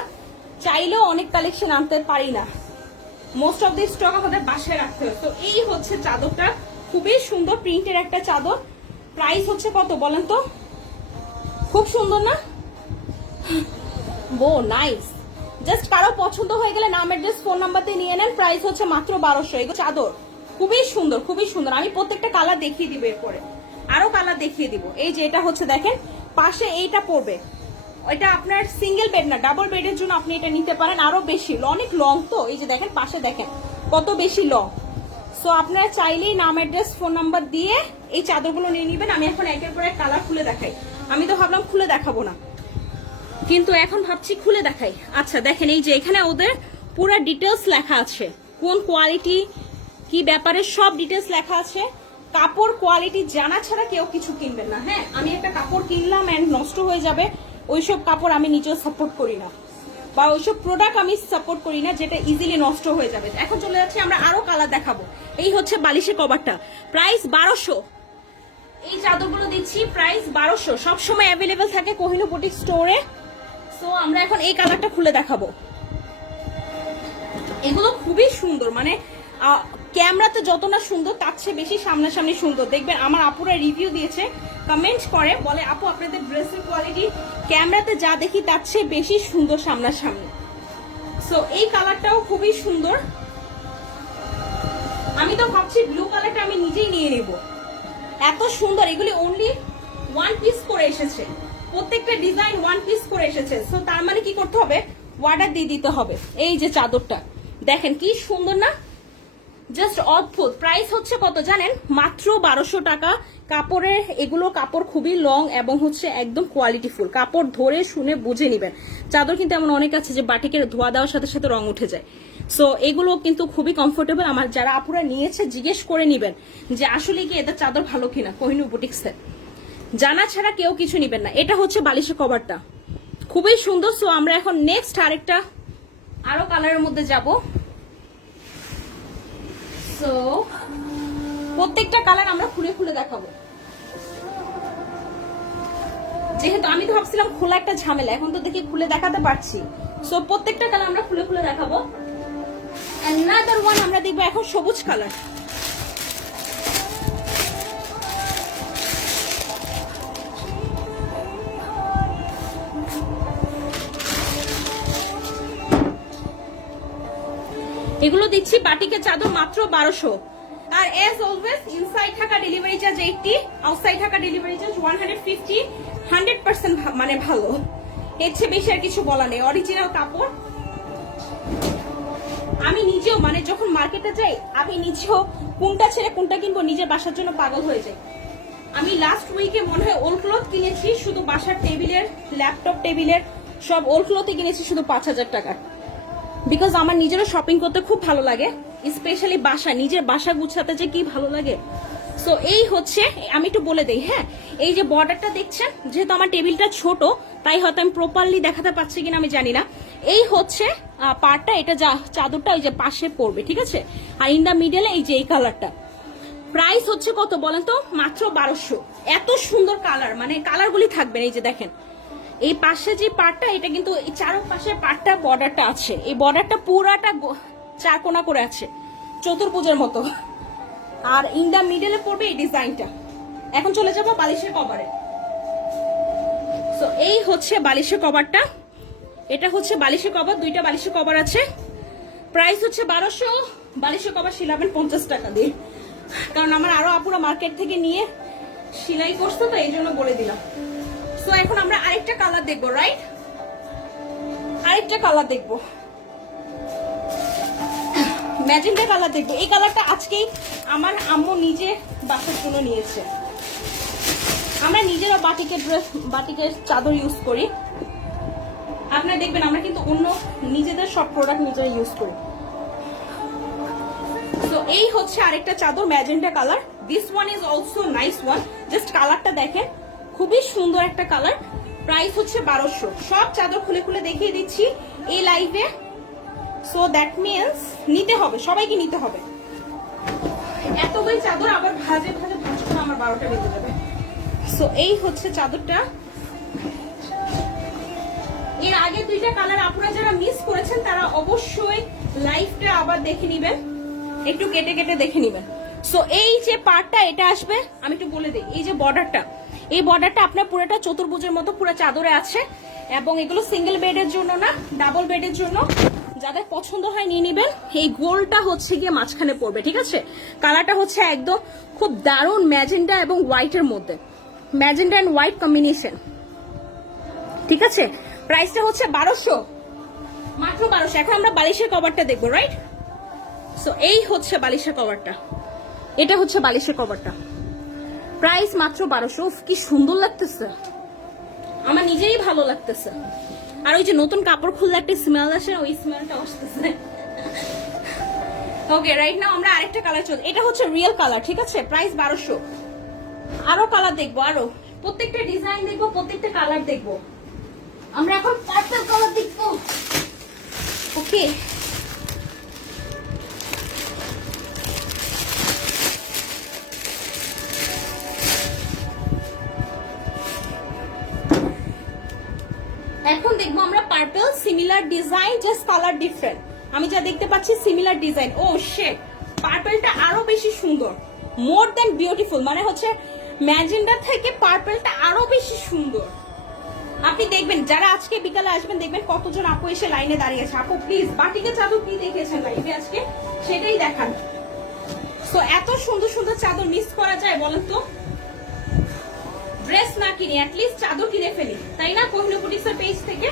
চাইলেও অনেক কালেকশন আনতে পারি না। মোস্ট অফ দি স্টক আমাদের বাসায় রাখতে হয়। তো এই হচ্ছে চাদরটা, খুবই সুন্দর প্রিন্টের একটা চাদর। প্রাইস হচ্ছে কত বলেন তো? খুব সুন্দর না? বো নাইস। জাস্ট কারো পছন্দ হয়ে গেলে নাম, অ্যাড্রেস, ফোন নাম্বার দিয়ে নিয়ে নেন। প্রাইস হচ্ছে মাত্র 1200। এগুলো চাদর খুবই সুন্দর খুবই সুন্দর। আমি প্রত্যেকটা কালার দেখিয়ে দিব, এরপরে আরো কালার দেখিয়ে দিব। এই যে এটা হচ্ছে দেখেন পাশে এইটা পড়বে, এটা আপনার সিঙ্গেল বেড না ডাবল বেডের জন্য আপনি এটা নিতে পারেন। আরো বেশি অনেক লং তো, এই যে দেখেন পাশে দেখেন কত বেশি লং। সো আপনারা চাইলেই নাম, অ্যাড্রেস, ফোন নাম্বার দিয়ে এই চাদরগুলো নিয়ে নিবেন। আমি এখন একের পর এক কালার খুলে দেখাই। আমি তো ভাবলাম খুলে দেখাবো না, কিন্তু এখন ভাবছি খুলে দেখাই। আচ্ছা দেখেন এই যে এখানে ওদের পুরো ডিটেলস লেখা আছে, কোন কোয়ালিটি কি ব্যাপারে সব ডিটেলস লেখা আছে। কাপড় কোয়ালিটি জানা ছাড়া কেউ কিছু কিনবেন না। হ্যাঁ আমি একটা কাপড় কিনলাম এন্ড নষ্ট হয়ে যাবে, ওইসব কাপড় আমি নিজেও সাপোর্ট করি না। বা ওইসব প্রোডাক্ট আমি সাপোর্ট করি না যেটা ইজিলি নষ্ট হয়ে যাবে। এখন চলে যাচ্ছি আমরা আরো কালার দেখাবো। এই হচ্ছে বালিশের কভারটা, প্রাইস 1200। এই চাদরগুলো দিচ্ছি প্রাইস 1200, সবসময় অ্যাভেলেবেল থাকে কোহিনূর বুটিক স্টোরে। সো আমরা এখন এই কালারটা খুলে দেখাবো। এগুলো খুবই সুন্দর, মানে ক্যামেরাতে যত না সুন্দর তার চেয়ে বেশি সামনাসামনি সুন্দর। দেখবেন আমার আপুরা রিভিউ দিয়েছে, কমেন্ট করে বলে আপু আপনাদের ড্রেসের কোয়ালিটি ক্যামেরাতে যা দেখি তার চেয়ে বেশি সুন্দর সামনাসামনি। সো এই কালারটাও খুবই সুন্দর। আমি তো ভাবছি ব্লু কালারটা আমি নিজেই নিয়ে নেব, এত সুন্দর। এগুলি অনলি ওয়ান পিস করে এসেছে, প্রত্যেকটা ডিজাইন ওয়ান পিস করে এসেছে। সো তার মানে কি করতে হবে, অর্ডার দিয়ে দিতে হবে। এই যে চাদরটা দেখেন কি সুন্দর না, জাস্ট অদ্ভুত। প্রাইস হচ্ছে কত জানেন, মাত্র 1200 টাকা। কাপড়ের এগুলো কাপড় খুবই লং এবং হচ্ছে একদম কোয়ালিটিফুল, কাপড় ধরে শুনে বুঝে নিবেন। চাদর কিন্তু এমন অনেক আছে যে বাটিকের ধোয়া দেওয়ার সাথে সাথে রং উঠে যায়। সো এগুলো কিন্তু খুবই কমফোর্টেবল। আমার যারা আপুরা নিয়েছে জিজ্ঞেস করে নিবেন যে আসলে কি এদের চাদর ভালো কিনা কোহিনূর বুটিক্সের, জানা ছাড়া কেউ কিছু নিবেন না। এটা হচ্ছে বালিশের কভারটা, খুবই সুন্দর। সো আমরা এখন নেক্সট আরেকটা আরো কালারের মধ্যে যাব। সো প্রত্যেকটা কালার আমরা খুলে খুলে দেখাবো, যেহেতু আমি তো ভাবছিলাম খোলা একটা ঝামেলা, এখন তো দেখি খুলে দেখাতে পারছি। সো প্রত্যেকটা কালার আমরা খুলে খুলে দেখাবো। অ্যানাদার ওয়ান আমরা দেখবো এখন সবুজ কালার। এগুলো দিচ্ছি বাটিকের চাদর মাত্র 1200। আর এজ অলওয়েজ ইনসাইড থাকা ডেলিভারি চার্জ 80, আউটসাইড থাকা ডেলিভারি চার্জ 150। 100% মানে ভালো, এর চেয়ে বেশি আর কিছু বলা নেই। অরিজিনাল কাপড়। আমি নিজেও মানে যখন মার্কেটে যাই আমি নিজেও কোনটা ছেড়ে কোনটা কিনবো নিজের বাসার জন্য পাগল হয়ে যাই। আমি লাস্ট উইকে মনে হয় ওল্ড ক্লথ কিনেছি শুধু বাসার টেবিলের, ল্যাপটপ টেবিলের সব ওল্ড ক্লথই কিনেছি শুধু 5000 টাকার। বিকজ আমার নিজেরও শপিং করতে খুব ভালো লাগে, স্পেশালি বাসা, নিজের বাসা গুছাতে যে কি ভালো লাগে। সো এই হচ্ছে, আমি একটু বলে দেই হ্যাঁ, এই যে বর্ডারটা দেখছেন, যেহেতু আমার টেবিলটা ছোট তাই হয়তো আমি প্রপারলি দেখাতে পারছি কিনা আমি জানি না। এই হচ্ছে পার্টটা, এটা যা চাদরটা ওই যে পাশে পড়বে, ঠিক আছে। আর ইন দা মিডলে এই যে এই কালারটা, প্রাইস হচ্ছে কত বলেন তো, মাত্র 1200। এত সুন্দর কালার, মানে কালারগুলি থাকবে। এই যে দেখেন এই পাশে যে পার্টটা, এটা কিন্তু এই চারপাশে পার্টটা বর্ডারটা আছে, এই বর্ডারটা পুরাটা চার কোনা করে আছে চতুর্ভুজের মতো। আর ইন দা মিডলে পড়বে এই ডিজাইনটা। এখন চলে যাবো বালিশের কভারে। সো এই হচ্ছে বালিশের কভারটা, এটা হচ্ছে বালিশের কভার, দুইটা বালিশের কভার আছে। প্রাইস হচ্ছে 1200। বালিশের কভার সিলাবেন 50 টাকা দিয়ে, কারণ আমার আরো আপুরা মার্কেট থেকে নিয়ে সেলাই করছে তো এই জন্য বলে দিলাম। সো এখন আমরা আরেকটা কালার দেখবো, রাইট, আরেকটা কালার দেখবো, ম্যাজেন্টা কালার দেখবো। এই কালারটা আজকেই আমার আম্মু নিজে বাসার জন্য নিয়েছে। আমরা নিজেরা বাটিকের ড্রেস, বাটিকের চাদর ইউজ করি। আপনারা দেখবেন আমরা কিন্তু অন্য নিজেদের সব প্রোডাক্ট নিজেরা ইউজ করি। সো এই হচ্ছে আরেকটা চাদর, magenta colour. This one is also nice one, just কালারটা দেখেন, খুবই সুন্দর একটা কালার। প্রাইস হচ্ছে 1200। সব চাদর খুলে খুলে দেখিয়ে দিচ্ছি এই লাইভে। সো দ্যাট মিনস নিতে হবে, সবাইকে নিতে হবে। এতগুলি চাদর আবার ভাজে ভাজে ভাজ করে আমার 12টা বেজে যাবে। সো এই হচ্ছে চাদরটা। এর আগে দুইটা কালার আপনারা যারা মিস করেছেন তারা অবশ্যই লাইভটা আবার দেখে নিবেন, একটু কেটে কেটে দেখে নিবেন। সো এই যে পার্টটা এটা আসবে, আমি একটু বলে দিই, এই যে বর্ডারটা, এই বর্ডারটা আপনার পুরোটা চতুর্ভুজের মতো পুরো চাদরে আছে। এবং এগুলো সিঙ্গেল বেডের জন্য না, ডাবল বেডের জন্য। যাদের পছন্দ হয় নিয়ে নিবেন। এই গোলটা হচ্ছে গিয়ে মাঝখানে পড়বে, ঠিক আছে। কালারটা হচ্ছে একদম খুব দারুণ ম্যাজেন্টা এবং হোয়াইটের মধ্যে, ম্যাজেন্টা এন্ড হোয়াইট কম্বিনেশন, ঠিক আছে। প্রাইসটা হচ্ছে 1200, মাত্র 1200। এখন আমরা বালিশের কভারটা দেখবো, রাইট। সো এই হচ্ছে বালিশের কভারটা, এটা হচ্ছে বালিশের কভারটা, প্রাইস মাত্র 1200। কি সুন্দর লাগতেছে, আমার নিজেই ভালো লাগতেছে। আর ওই যে নতুন কাপড় খুললে একটা স্মেল আসে, ওই স্মেলটা আসতেছে। ওকে, রাইট নাও আমরা আরেকটা কালার চল, এটা হচ্ছে রিয়েল কালার, ঠিক আছে। প্রাইস 1200। আরো কালার দেখবো, আরো প্রত্যেকটা ডিজাইন দেখবো, প্রত্যেকটা কালার দেখবো। আমরা এখন পার্পল কালার দেখবো। ওকে, এখন দেখবো আমরা purple, similar design, just colour different. আমি যা দেখতে পাচ্ছি সিমিলার ডিজাইন। ও শেট, পার্পলটা আরো বেশি সুন্দর, মোর দ্যান বিউটিফুল, মানে হচ্ছে ম্যাজেন্ডা থেকে পার্পলটা আরো বেশি সুন্দর। আপনি দেখবেন যারা আজকে বিকালে আসবেন, দেখবেন কতজন আপু এসে লাইনে দাঁড়িয়ে আছে। আপু প্লিজ বাটিকে চাদর কি দেখেছেন লাইভে আজকে, সেটাই দেখান। তো এত সুন্দর সুন্দর চাদর মিস করা যায় বলেন তো? ড্রেস না কিনে অ্যাটলিস্ট চাদর কিনে ফেলি, তাই না? কোহিনূর বুটিক্সের পেজ থেকে।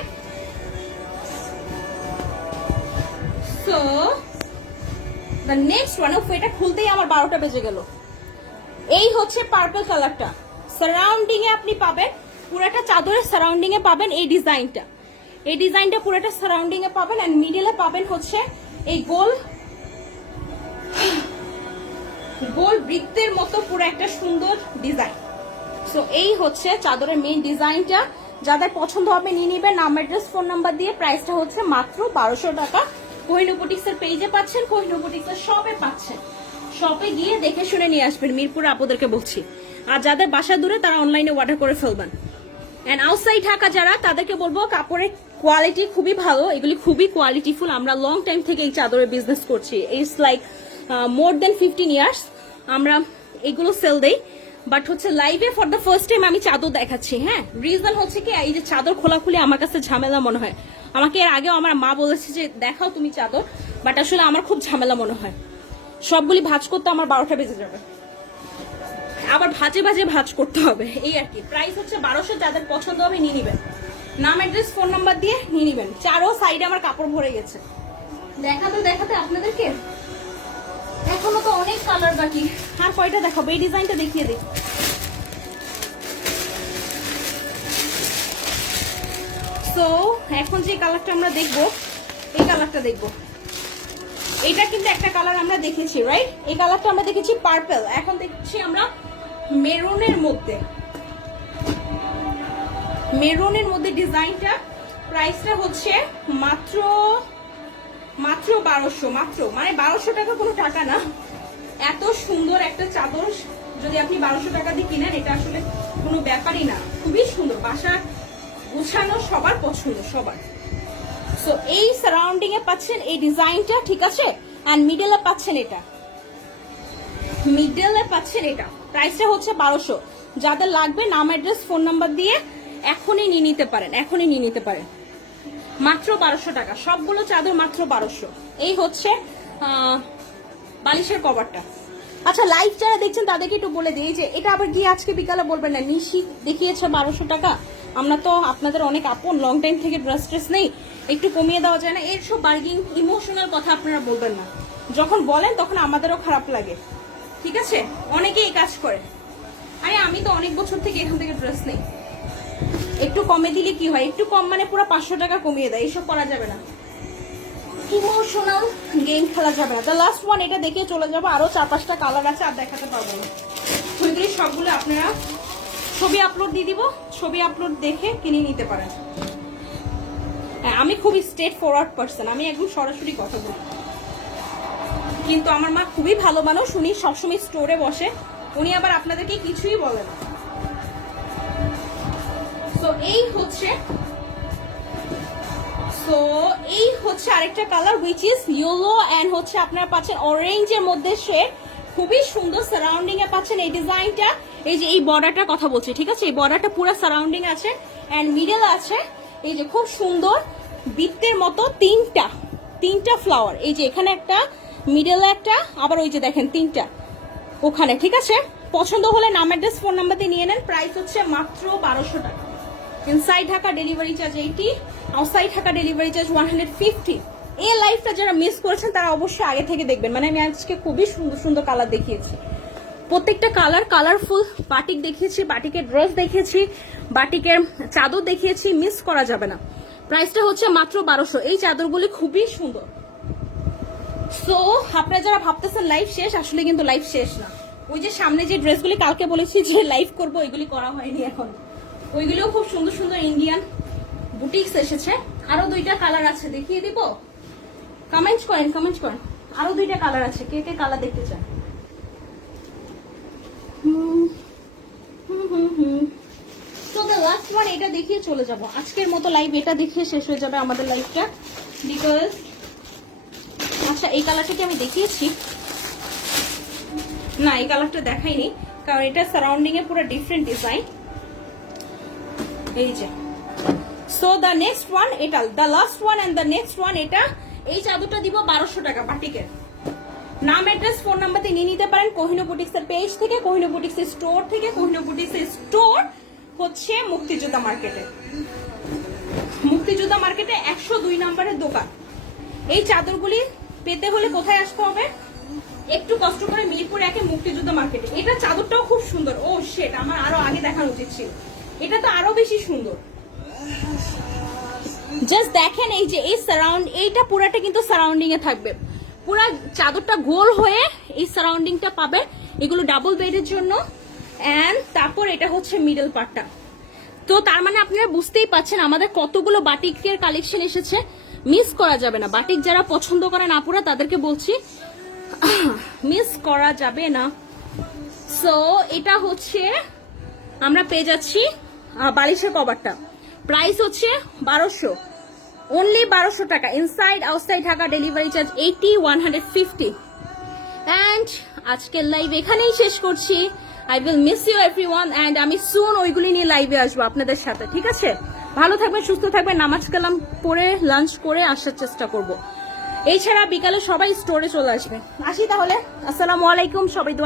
সো দ্য নেক্সট ওয়ান, এটা খুলতেই আমার 12টা বেজে গেল। এই হচ্ছে পার্পল কালারটা, সারাউন্ডিং এ আপনি পাবেন, পুরোটা চাদরের সারাউন্ডিং এ পাবেন এই ডিজাইনটা। এই ডিজাইনটা পুরোটা সারাউন্ডিং এ পাবেন, এন্ড মিডলে পাবেন হচ্ছে এই গোল গোল বৃত্তের মতো পুরো একটা সুন্দর ডিজাইন। সো এই হচ্ছে চাদরের মেইন ডিজাইনটা। যাদের পছন্দ হবে নিয়ে নিবেন, নাম অ্যাড্রেস ফোন নাম্বার দিয়ে। প্রাইসটা হচ্ছে মাত্র 1200 টাকা। কোহিনূর বুটিক্সের পেজে পাচ্ছেন, কোহিনূর বুটিক্সের শপে পাচ্ছেন। শপে গিয়ে দেখে শুনে নিয়ে আসবেন, মিরপুরে আপনাদেরকে বলছি। আর যাদের বাসা দূরে তারা অনলাইনে অর্ডার করে ফেলবেন। এন্ড আউটসাইড ঢাকা যারা, তাদেরকে বলবো কাপড়ের কোয়ালিটি খুবই ভালো, এগুলি খুবই কোয়ালিটিফুল। আমরা লং টাইম থেকে এই চাদরের বিজনেস করছি, it's like more than 15 years আমরা এগুলো সেল দেই। বাট হচ্ছে লাইভে ফর দ্য ফার্স্ট টাইম আমি চাদর দেখাচ্ছি। হ্যাঁ, রিজন হচ্ছে কি, এই যে চাদর খোলাখুলি আমার কাছে ঝামেলা মনে হয়। আমাকে এর আগেও আমার মা বলেছে যে দেখাও তুমি চাদর, বাট আসলে আমার খুব ঝামেলা মনে হয়। সবগুলি ভাঁজ করতে আমার 12টা বেজে যাবে, আবার ভাজে ভাজে ভাঁজ করতে হবে, এই আর কি। প্রাইস হচ্ছে 1200, যাদের পছন্দ হবে নিয়ে নিবেন, নাম অ্যাড্রেস ফোন নাম্বার দিয়ে নিয়ে নিবেন। চারো সাইডে আমার কাপড় ভরে গেছে। দেখাতে দেখাতে আপনাদেরকে এখনো তো অনেক কালার বাকি। আর কয়টা দেখাবো, এই ডিজাইনটা দেখিয়ে দিই। সো এখন যে কালারটা আমরা দেখবো, এই কালারটা দেখবো। এটা কিন্তু একটা কালার আমরা দেখেছি, রাইট? এই কালারটা আমরা দেখেছি পার্পল, এখন দেখছি আমরা মেরুনের মধ্যে। মেরুনের মধ্যে ডিজাইনটা, প্রাইসটা হচ্ছে মাত্র 1200, মাত্র, মানে 1200 টাকা কোনো টাকা না। এত সুন্দর একটা চাদর যদি আপনি 1200 টাকা দিয়ে কিনেন, এটা আসলে কোনো ব্যাপারই না। খুবই সুন্দর, বাসা গুছানো সবার পছন্দ, সবার। সো এই সারাউন্ডিং এ পাচ্ছেন এই ডিজাইনটা, ঠিক আছে? এন্ড মিডলে পাচ্ছেন এটা, মিডলে পাচ্ছেন এটা। প্রাইসটা হচ্ছে 1200। যাদের লাগবে নাম অ্যাড্রেস ফোন নাম্বার দিয়ে এখনই নিয়ে নিতে পারেন, এখনই নিয়ে নিতে পারেন। মাত্র 1200 টাকা, সবগুলো চাদর মাত্র 1200। এই হচ্ছে বালিশের কভারটা। আচ্ছা, লাইভ যারা দেখছেন তাদেরকে একটু বলে দিই যে এটা আবার গিয়ে আজকে বিকালে বলবেন না নিশি দেখিয়েছে 1200 টাকা। আমরা তো আপনাদের অনেক আপন, লং টাইম থেকে ড্রেস ট্রেস নেই, একটু কমিয়ে দেওয়া যায় না? এর সব বার্গিং ইমোশনাল কথা আপনারা বলবেন না। যখন বলেন তখন আমাদেরও খারাপ লাগে, ঠিক আছে? অনেকে এই কাজ করে। আরে আমি তো অনেক বছর থেকে এখান থেকে ড্রেস নেই, একটু কমে দিলে কি হয়? একটু কম মানে পুরো 500 টাকা কমিয়ে দেয়, এইসব করা যাবে না। ইমোশনাল গেম খেলা যাবে না। দ্য লাস্ট ওয়ান, এটা দেখে চলে যাবো। আরো 4-5টা কালার আছে, আর দেখাতে পারবো না। ওইগুলি সবগুলো আপনারা ছবি আপলোড দিয়ে দিব, ছবি আপলোড দেখে কিনে নিতে পারেন। আমি খুবই স্ট্রেট ফরওয়ার্ড পারসন, আমি একদম সরাসরি কথা বলি। কিন্তু আমার মা খুবই ভালো মানুষ, উনি সবসময় স্টোরে বসে, উনি আবার আপনাদেরকে কিছুই বলে না। সো এই হচ্ছে আরেকটা colour, which is yellow, and হচ্ছে আপনারা পাচ্ছেন অরেঞ্জের মধ্যে শেড। খুবই সুন্দর সারাউন্ডিং এ পাচ্ছেন এই ডিজাইনটা। এই যে এই বর্ডারটার কথা বলছি, ঠিক আছে? এই বর্ডারটা পুরো সারাউন্ডিং আছে, এন্ড মিডল আছে এই যে খুব সুন্দর বৃত্তের মতো তিনটা ফ্লাওয়ার। এই যে এখানে একটা, মিডলে একটা, আবার ওই যে দেখেন তিনটা ওখানে, ঠিক আছে? পছন্দ হলে নাম অ্যাড্রেস ফোন নাম্বার দিয়ে নিয়ে নেন। প্রাইস হচ্ছে মাত্র 1200 taka. Inside Dhaka delivery charge 80, outside Dhaka delivery charge 150। এই লাইফটা যারা মিস করেছেন তারা অবশ্যই আগে থেকে দেখবেন। মানে আমি আজকে খুবই সুন্দর সুন্দর কালার দেখিয়েছি, প্রত্যেকটা কালার কালারফুল। বাটিক দেখিয়েছি, বাটিকের ড্রেস দেখিয়েছি, বাটিকের চাদর দেখিয়েছি, মিস করা যাবে না। প্রাইসটা হচ্ছে মাত্র 1200। এই চাদরগুলি খুবই সুন্দর। সো আপনারা যারা ভাবতেছেন লাইভ শেষ, আসলে কিন্তু লাইভ শেষ না। ওই যে সামনে যে ড্রেসগুলি কালকে বলেছি যে লাইভ করবো, ওইগুলি করা হয়নি এখন। ওইগুলিও খুব সুন্দর সুন্দর ইন্ডিয়ান বুটিক্স এসেছে। আরো 2টা কালার আছে, দেখিয়ে দিব। কমেন্ট করেন আরো 2টা কালার আছে, কে কে কালার দেখতে চান? তো দ্য লাস্ট ওয়ান, এটা দেখিয়ে চলে যাব আজকের মতো লাইভ, এটা দেখিয়ে শেষ হয়ে যাবে আমাদের লাইভটা। বিকজ আচ্ছা এই কালারটা কি আমি দেখিয়েছি? না, এই কালারটা দেখাইনি, কারণ এটা সারাউন্ডিং এ পুরো ডিফারেন্ট ডিজাইন। এই যে সো দ্য নেক্সট ওয়ান, এটা the last one and the next one. এটা এই চাদরটা দিব 1200 টাকা বাটিকের। নাম, অ্যাড্রেস, ফোন নাম্বার দিয়ে নিয়ে নিতে পারেন কোহিনূর বুটিক্স এর পেজ থেকে, কোহিনূর বুটিক্স এর স্টোর থেকে। কোহিনূর বুটিক্স এর স্টোর হচ্ছে মুক্তিযোদ্ধা মার্কেটে, মুক্তিযোদ্ধা মার্কেটে 102 নম্বরের দোকান। এই চাদরগুলি পেতে হলে কোথায় আসতে হবে? একটু কষ্ট করে মিরপুর 1 মুক্তিযোদ্ধা মার্কেটে। এটা চাদরটাও খুব সুন্দর। ও শিট, আমার আরো আগে দেখানো উচিত ছিল, এটা তো আরো বেশি সুন্দর। জাস্ট দেখেন, এই যে এই সারাউন্ড, এইটা পুরাটা কিন্তু সারাউন্ডিং এ থাকবে, পুরা চাদরটা গোল হয়ে এই সারাউন্ডিংটা পাবে। এগুলো ডাবল বেডের জন্য। এন্ড তারপর এটা হচ্ছে মিডল পার্টটা। তো তার মানে আপনারা বুঝতেই পাচ্ছেন আমাদের কতগুলো বাটিকের কালেকশন এসেছে, মিস করা যাবে না। বাটিক যারা পছন্দ করেন আপুরা, তাদেরকে বলছি মিস করা যাবে না। সো এটা হচ্ছে আমরা পেয়ে যাচ্ছি বালিশের কভারটা, প্রাইস হচ্ছে 1200, only 1200 taka. Inside outside Dhaka, delivery charge 80, 150। And আজকের লাইভ এখানেই শেষ করছি। I will miss you everyone, and আমি সুন ওইগুলি নিয়ে লাইভে আসবো আপনাদের সাথে, ঠিক আছে? ভালো থাকবেন, সুস্থ থাকবেন, নামাজ কালাম পরে লাঞ্চ করে আসার চেষ্টা করব। এছাড়া বিকালে সবাই স্টোরে চলে আসবে। আসি তাহলে, আসসালামু আলাইকুম, সবাই দোয়া